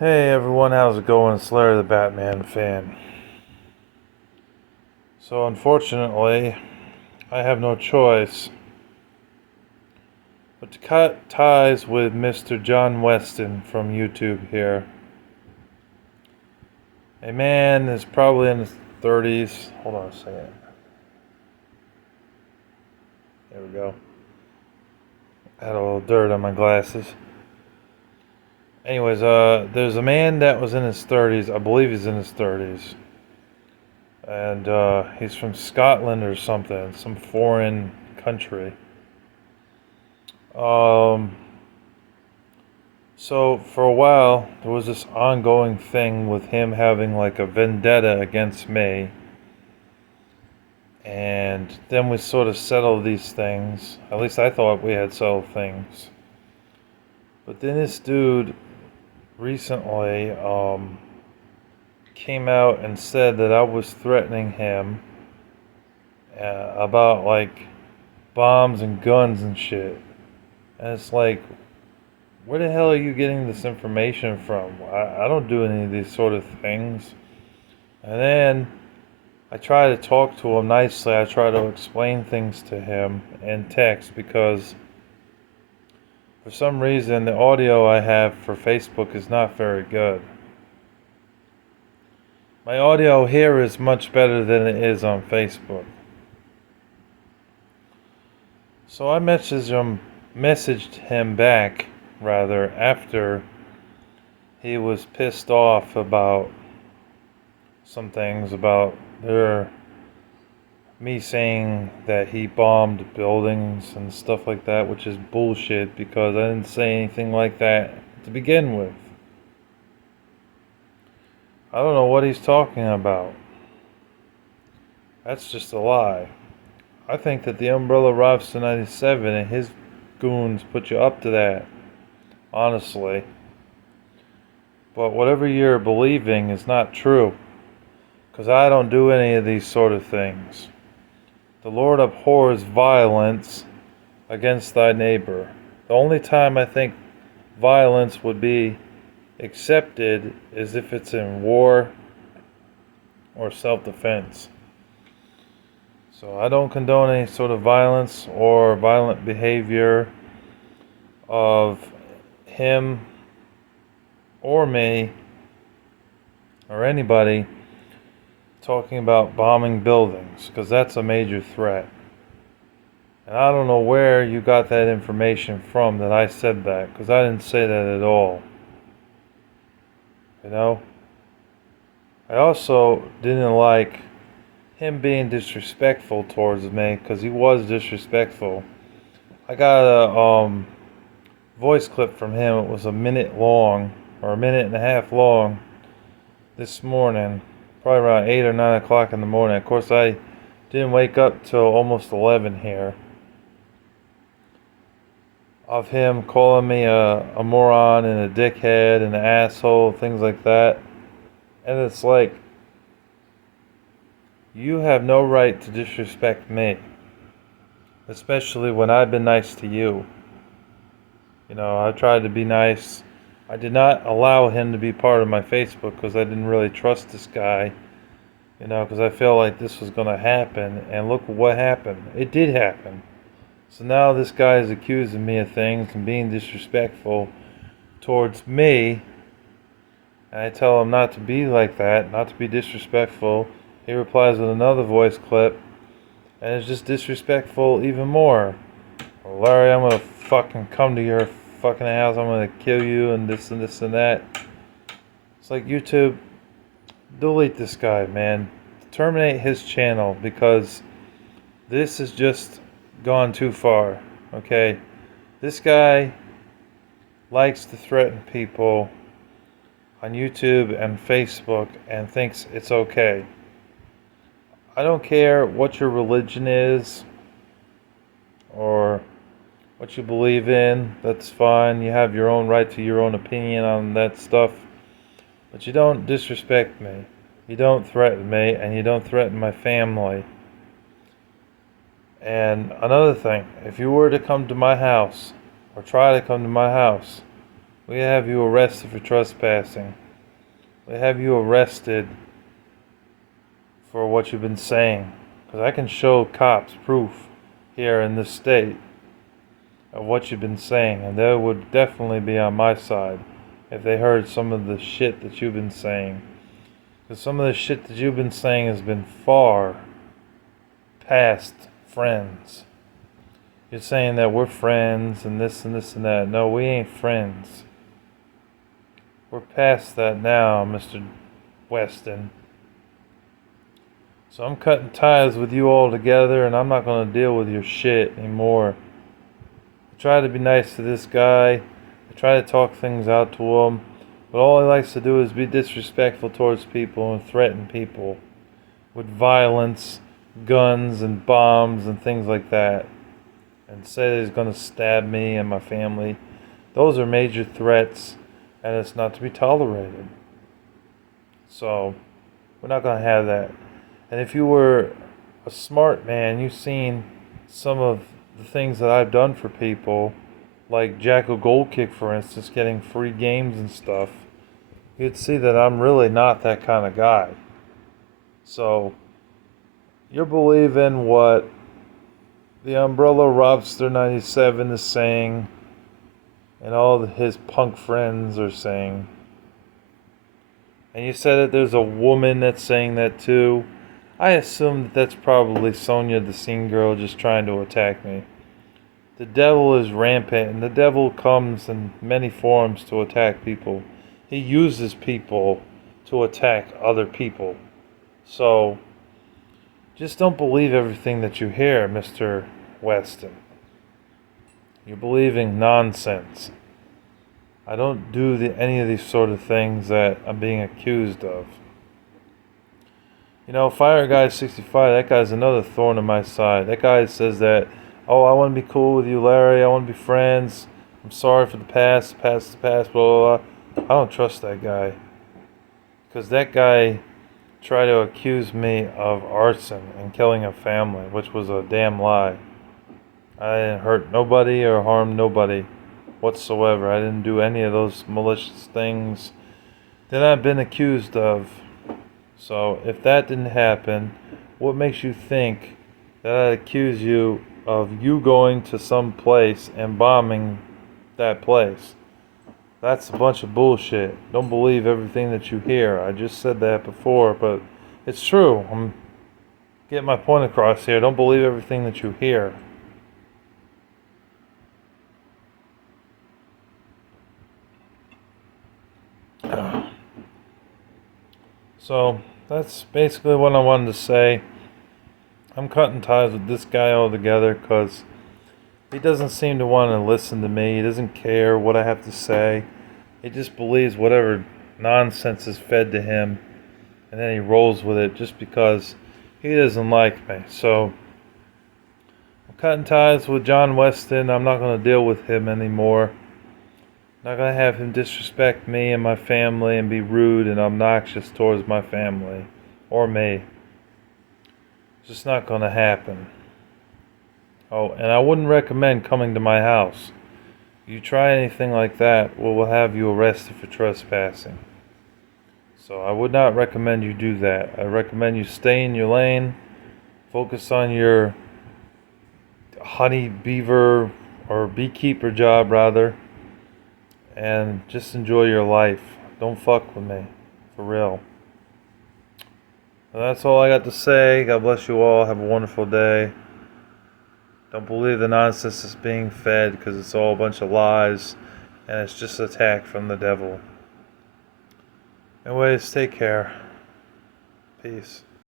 Hey everyone, how's it going? Slayer the Batman fan. So, unfortunately, I have no choice but to cut ties with Mr. John Weston from YouTube here. A man is probably in his 30s. Hold on a second. There we go. I had a little dirt on my glasses. Anyways, there's a man that was in his 30s. I believe he's in his 30s. And he's from Scotland or something, some foreign country. Um, So for a while, there was this ongoing thing with him having like a vendetta against me, and then we sort of settled these things. At least I thought we had settled things. But then this dude recently came out and said that I was threatening him about like bombs and guns and shit. And it's like, where the hell are you getting this information from? I don't do any of these sort of things. And then I try to talk to him nicely. I try to explain things to him in text because for some reason the audio I have for Facebook is not very good. My audio here is much better than it is on Facebook. So I messaged him back rather after he was pissed off about some things about me saying that he bombed buildings and stuff like that, which is bullshit because I didn't say anything like that to begin with. I don't know what he's talking about. That's just a lie. I think that the umbrella arrives to 97 and his goons put you up to that, honestly. But whatever you're believing is not true because I don't do any of these sort of things. The Lord abhors violence against thy neighbor. The only time I think violence would be accepted is if it's in war or self-defense. So I don't condone any sort of violence or violent behavior of him or me or anybody talking about bombing buildings because that's a major threat. And I don't know where you got that information from that I said that because I didn't say that at all. You know? I also didn't like him being disrespectful towards me because he was disrespectful. I got a voice clip from him. It was a minute long or a minute and a half long this morning, probably around 8 or 9 o'clock in the morning. Of course, I didn't wake up till almost 11 here. Of him calling me a moron and a dickhead and an asshole, things like that. And it's like, you have no right to disrespect me, especially when I've been nice to you. You know, I tried to be nice. I did not allow him to be part of my Facebook because I didn't really trust this guy, you know, because I felt like this was going to happen. And look what happened. It did happen. So now this guy is accusing me of things and being disrespectful towards me. And I tell him not to be like that, not to be disrespectful. He replies with another voice clip, and it's just disrespectful even more. Well, Larry, I'm gonna fucking come to your fucking house. I'm gonna kill you and this and this and that. It's like, YouTube, delete this guy, man. Terminate his channel because this has just gone too far. Okay, this guy likes to threaten people on YouTube and Facebook and thinks it's okay. I don't care what your religion is or what you believe in. That's fine. You have your own right to your own opinion on that stuff. But you don't disrespect me. You don't threaten me, and you don't threaten my family. And another thing, if you were to come to my house or try to come to my house, We have you arrested for trespassing. We have you arrested for what you've been saying. Because I can show cops proof here in this state of what you've been saying, and they would definitely be on my side if they heard some of the shit that you've been saying. Because some of the shit that you've been saying has been far past friends. You're saying that we're friends and this and this and that. No, we ain't friends. We're past that now, Mr. Weston. So I'm cutting ties with you altogether, and I'm not going to deal with your shit anymore. I try to be nice to this guy. I try to talk things out to him. But all he likes to do is be disrespectful towards people and threaten people with violence, guns, and bombs and things like that. And say that he's going to stab me and my family. Those are major threats, and it's not to be tolerated. So, we're not going to have that. And if you were a smart man, you've seen some of the things that I've done for people, like Jacko Goldkick, for instance, getting free games and stuff, you'd see that I'm really not that kind of guy. So, you're believing what the Umbrella Robster 97 is saying, and all his punk friends are saying. And you said that there's a woman that's saying that too. I assume that that's probably Sonia the Scene Girl just trying to attack me. The devil is rampant, and the devil comes in many forms to attack people. He uses people to attack other people. So, just don't believe everything that you hear, Mr. Weston. You're believing nonsense. I don't do any of these sort of things that I'm being accused of. You know, Fire Guy 65, that guy's another thorn in my side. That guy says that, oh, I want to be cool with you, Larry. I want to be friends. I'm sorry for the past, blah, blah, blah. I don't trust that guy. Because that guy tried to accuse me of arson and killing a family, which was a damn lie. I didn't hurt nobody or harm nobody whatsoever. I didn't do any of those malicious things that I've been accused of. So if that didn't happen, what makes you think that I'd accuse you of you going to some place and bombing that place? That's a bunch of bullshit. Don't believe everything that you hear. I just said that before, but it's true. I'm getting my point across here. Don't believe everything that you hear. So that's basically what I wanted to say. I'm cutting ties with this guy altogether because he doesn't seem to want to listen to me. He doesn't care what I have to say. He just believes whatever nonsense is fed to him, and then he rolls with it just because he doesn't like me. So I'm cutting ties with John Weston. I'm not going to deal with him anymore. Not gonna have him disrespect me and my family and be rude and obnoxious towards my family or me. It's just not gonna happen. Oh, and I wouldn't recommend coming to my house. If you try anything like that, we'll have you arrested for trespassing. So I would not recommend you do that. I recommend you stay in your lane, focus on your honey beaver or beekeeper job rather, and just enjoy your life. Don't fuck with me, for real. Well, that's all I got to say. God bless you all. Have a wonderful day. Don't believe the nonsense that's being fed because it's all a bunch of lies and it's just an attack from the devil. Anyways, take care. Peace.